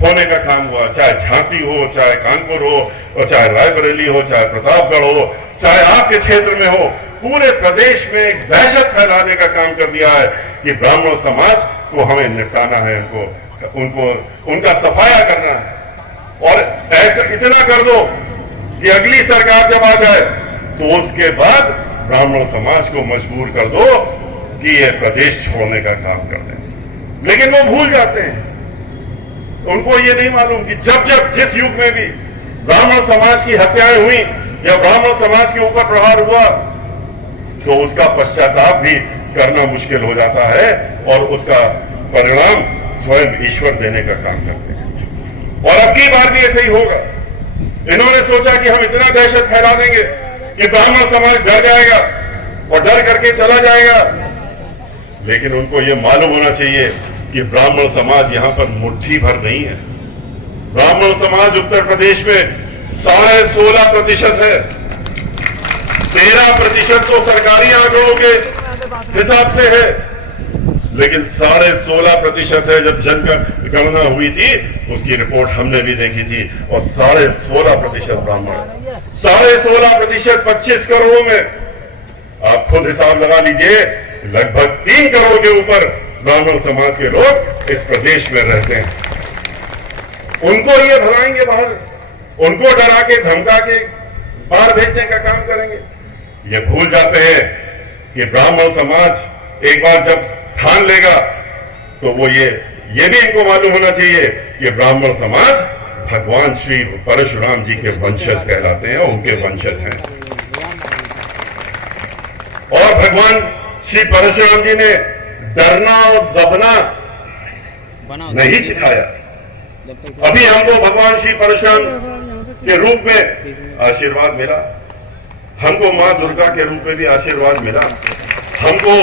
होने का काम हुआ, चाहे झांसी हो, चाहे कानपुर हो, और चाहे रायबरेली हो, चाहे प्रतापगढ़ हो, चाहे आपके क्षेत्र में हो, पूरे प्रदेश में एक दहशत फैलाने का काम कर दिया है कि ब्राह्मण समाज को हमें निपटाना है, उनका सफाया करना है। और ऐसा इतना कर दो कि अगली सरकार जब आ जाए तो उसके बाद ब्राह्मण समाज को मजबूर कर दो कि ये प्रदेश छोड़ने का काम कर दें। लेकिन वो भूल जाते हैं, उनको ये नहीं मालूम कि जब जब जिस युग में भी ब्राह्मण समाज की हत्याएं हुई या ब्राह्मण समाज के ऊपर प्रहार हुआ तो उसका पश्चाताप भी करना मुश्किल हो जाता है और उसका परिणाम स्वयं ईश्वर देने का काम करते हैं। और अब की बार भी ऐसे ही होगा। इन्होंने सोचा कि हम इतना दहशत फैला देंगे कि ब्राह्मण समाज डर जाएगा और डर करके चला जाएगा, लेकिन उनको यह मालूम होना चाहिए कि ब्राह्मण समाज यहां पर मुट्ठी भर नहीं है। ब्राह्मण समाज उत्तर प्रदेश में 16.5% है। 13% तो सरकारी आंकड़ों के हिसाब से है, लेकिन 16.5% है। जब जनगणना हुई थी उसकी रिपोर्ट हमने भी देखी थी, और 16.5% ब्राह्मण, 16.5% 25 करोड़ों में आप खुद हिसाब लगा लीजिए, लगभग 3 करोड़ के ऊपर ब्राह्मण समाज के लोग इस प्रदेश में रहते हैं। उनको ये भगाएंगे बाहर, उनको डरा के धमका के बाहर भेजने का काम करेंगे। ये भूल जाते हैं कि ब्राह्मण समाज एक बार जब ठान लेगा तो वो ये भी इनको मालूम होना चाहिए कि ब्राह्मण समाज भगवान श्री परशुराम जी के वंशज कहलाते हैं, उनके वंशज हैं। और भगवान श्री परशुराम जी ने डरना और दबना नहीं सिखाया। अभी हमको भगवान श्री परशुराम के रूप में आशीर्वाद मिला, हमको मां दुर्गा के रूप में भी आशीर्वाद मिला, हमको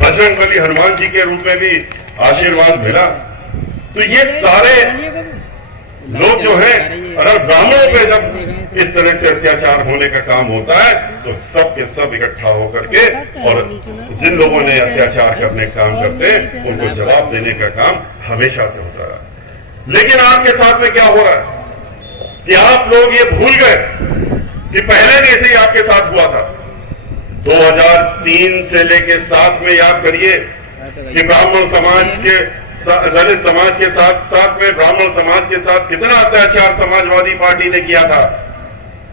बजरंगबली हनुमान जी के रूप में भी आशीर्वाद मिला। तो ये सारे लोग जो हैं, अगर ब्राह्मणों पे जब इस तरह से अत्याचार होने का काम होता है तो सब के सब इकट्ठा होकर के, और जिन लोगों ने अत्याचार करने का काम करते हैं उनको जवाब देने का काम हमेशा से होता है। लेकिन आपके साथ में क्या हो रहा है कि आप लोग ये भूल गए कि पहले भी ऐसे ही आपके साथ हुआ था। 2003 से लेके 7 में याद करिए कि ब्राह्मण समाज के दलित समाज के साथ में ब्राह्मण समाज के साथ कितना अत्याचार समाजवादी पार्टी ने किया था।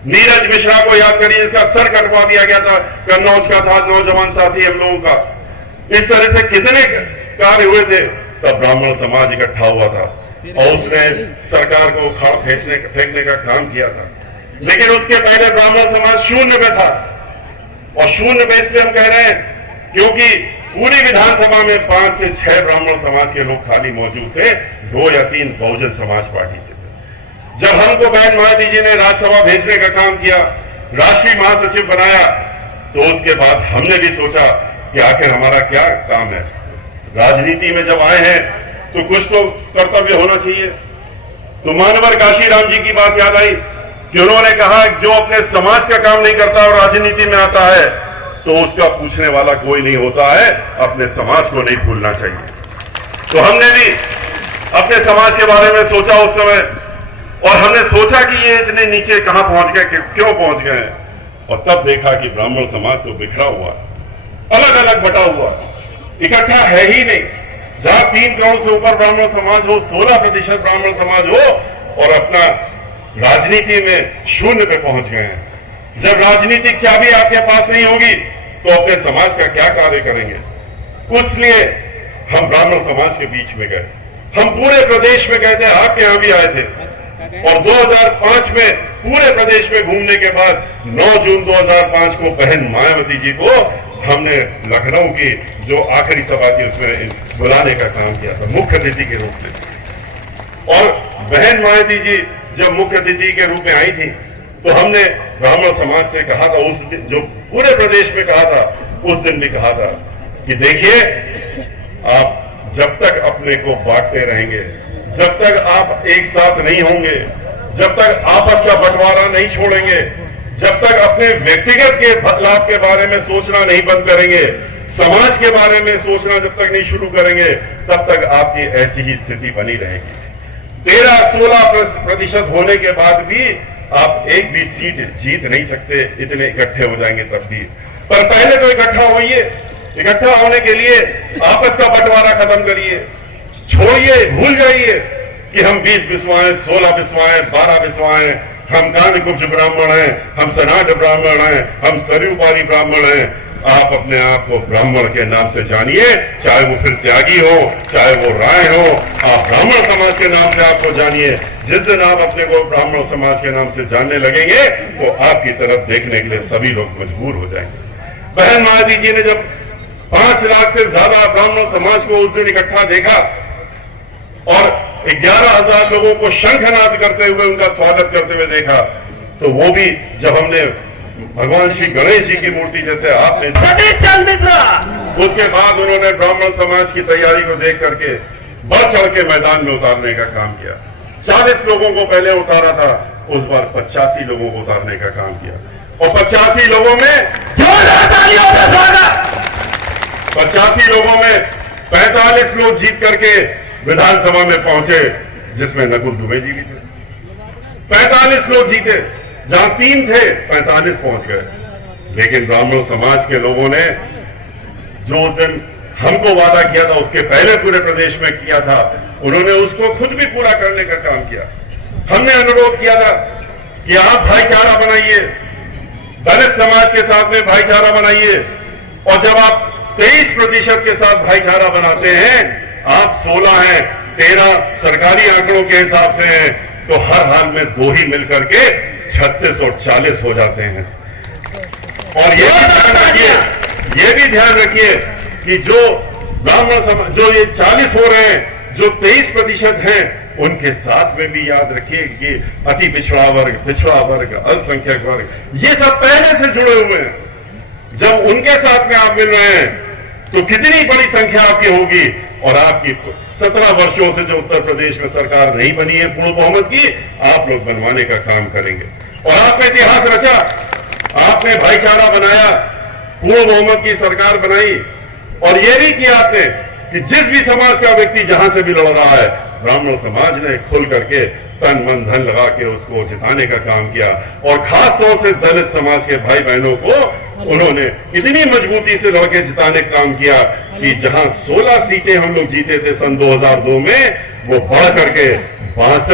नीरज मिश्रा को याद करिए, इसका सर कटवा दिया गया था, कन्नौज का था, नौजवान साथी हम लोगों का। इस तरह से कितने कार्य हुए थे, तब ब्राह्मण समाज इकट्ठा हुआ था और उसने सरकार को उखाड़ फेंकने का काम किया था। लेकिन उसके पहले ब्राह्मण समाज शून्य में था, और शून्य में इसलिए हम कह रहे हैं क्योंकि पूरी विधानसभा में 5 से 6 ब्राह्मण समाज के लोग खाली मौजूद थे, 2 या 3 बहुजन समाज पार्टी से थे। जब हमको बहन मायावती जी ने राज्यसभा भेजने का काम किया, राष्ट्रीय महासचिव बनाया, तो उसके बाद हमने भी सोचा कि आखिर हमारा क्या काम है। राजनीति में जब आए हैं तो कुछ तो कर्तव्य होना चाहिए। तो मानवर काशीराम जी की बात याद आई कि उन्होंने कहा जो अपने समाज का काम नहीं करता और राजनीति में आता है तो उसका पूछने वाला कोई नहीं होता है, अपने समाज को नहीं भूलना चाहिए। तो हमने भी अपने समाज के बारे में सोचा उस समय, और हमने सोचा कि ये इतने नीचे कहां पहुंच गए, क्यों पहुंच गए, और तब देखा कि ब्राह्मण समाज तो बिखरा हुआ, अलग अलग बटा हुआ, इकट्ठा है ही नहीं। जहां 3 करोड़ से ऊपर ब्राह्मण समाज हो, 16% ब्राह्मण समाज हो, और अपना राजनीति में शून्य पे पहुंच गए हैं। जब राजनीतिक चाबी आपके पास नहीं होगी तो अपने समाज का क्या कार्य करेंगे। इसलिए हम ब्राह्मण समाज के बीच में गए, हम पूरे प्रदेश में गए थे, आपके यहां भी आए थे, और 2005 में पूरे प्रदेश में घूमने के बाद 9 जून 2005 को बहन मायावती जी को हमने लखनऊ की जो आखिरी सभा थी उसमें बुलाने का काम किया था मुख्य अतिथि के रूप में। और बहन मायावती जी जब मुख्य अतिथि के रूप में आई थी तो हमने ब्राह्मण समाज से कहा था, उस दिन जो पूरे प्रदेश में कहा था, उस दिन भी कहा था कि देखिए, आप जब तक अपने को बांटते रहेंगे, जब तक आप एक साथ नहीं होंगे, जब तक आपस का बंटवारा नहीं छोड़ेंगे, जब तक अपने व्यक्तिगत के लाभ के बारे में सोचना नहीं बंद करेंगे, समाज के बारे में सोचना जब तक नहीं शुरू करेंगे, तब तक आपकी ऐसी ही स्थिति बनी रहेगी। 13-16% होने के बाद भी आप एक भी सीट जीत नहीं सकते, इतने इकट्ठे हो जाएंगे तब भी। पर पहले तो इकट्ठा होइए, इकट्ठा होने के लिए आपस का बंटवारा खत्म करिए, छोड़िए, भूल जाइए कि हम 20 बिस्वा हैं, 16 बिस्वा हैं, 12 बिस्वा हैं, हम कानकुब्ज ब्राह्मण हैं, हम सनाट ब्राह्मण हैं, हम सरयूपाली ब्राह्मण हैं। आप अपने आप को ब्राह्मण के नाम से जानिए, चाहे वो फिर त्यागी हो, चाहे वो राय हो, आप ब्राह्मण समाज के नाम से आपको जानिए। जिस दिन आप अपने को ब्राह्मण समाज के नाम से जानने लगेंगे तो आपकी तरफ देखने के लिए सभी लोग मजबूर हो जाएंगे। बहन महादी जी ने जब 5 लाख से ज्यादा ब्राह्मण समाज को उस दिन इकट्ठा देखा और 11,000 लोगों को शंखनाद करते हुए उनका स्वागत करते हुए देखा, तो वो भी जब हमने भगवान श्री गणेश जी की मूर्ति जैसे आपने, उसके बाद उन्होंने ब्राह्मण समाज की तैयारी को देख करके बढ़ चढ़ के मैदान में उतारने का काम किया। 40 लोगों को पहले उतारा था, उस बार 85 लोगों को उतारने का काम किया और 85 लोगों में 85 लोगों में 45 लोग जीत करके विधानसभा में पहुंचे, जिसमें नकुल दुबे जी भी थे। 45 लोग जीते, जहां 3 थे 45 पहुंच गए। लेकिन ब्राह्मण समाज के लोगों ने जो उस दिन हमको वादा किया था, उसके पहले पूरे प्रदेश में किया था, उन्होंने उसको खुद भी पूरा करने का काम किया। हमने अनुरोध किया था कि आप भाईचारा बनाइए, दलित समाज के साथ में भाईचारा बनाइए, और जब आप 23% के साथ भाईचारा बनाते हैं, आप 16 हैं, 13 सरकारी आंकड़ों के हिसाब से हैं, तो हर हाल में 2 ही मिलकर के 36 और 40 हो जाते हैं। और ये भी ध्यान रखिए कि जो ब्राह्मण समाज, जो ये 40 हो रहे हैं, जो 23% हैं, उनके साथ में भी याद रखिए कि अति पिछड़ा वर्ग, अल्पसंख्यक वर्ग, ये सब पहले से जुड़े हुए हैं। जब उनके साथ में आप मिल रहे हैं तो कितनी बड़ी संख्या आपकी होगी। और आपकी 17 वर्षों से जो उत्तर प्रदेश में सरकार नहीं बनी है पूर्ण बहुमत की, आप लोग बनवाने का काम करेंगे। और आपने इतिहास रचा, आपने भाईचारा बनाया, पूर्ण बहुमत की सरकार बनाई, और यह भी किया आपने कि जिस भी समाज का व्यक्ति जहां से भी लड़ रहा है, ब्राह्मण समाज ने खुल करके तन मन धन लगा के उसको जिताने का काम किया। और खास तौर से दलित समाज के भाई बहनों को उन्होंने इतनी मजबूती से लड़के जिताने का काम किया कि जहां 16 सीटें हम लोग जीते थे सन 2002 में, वो बढ़ करके 62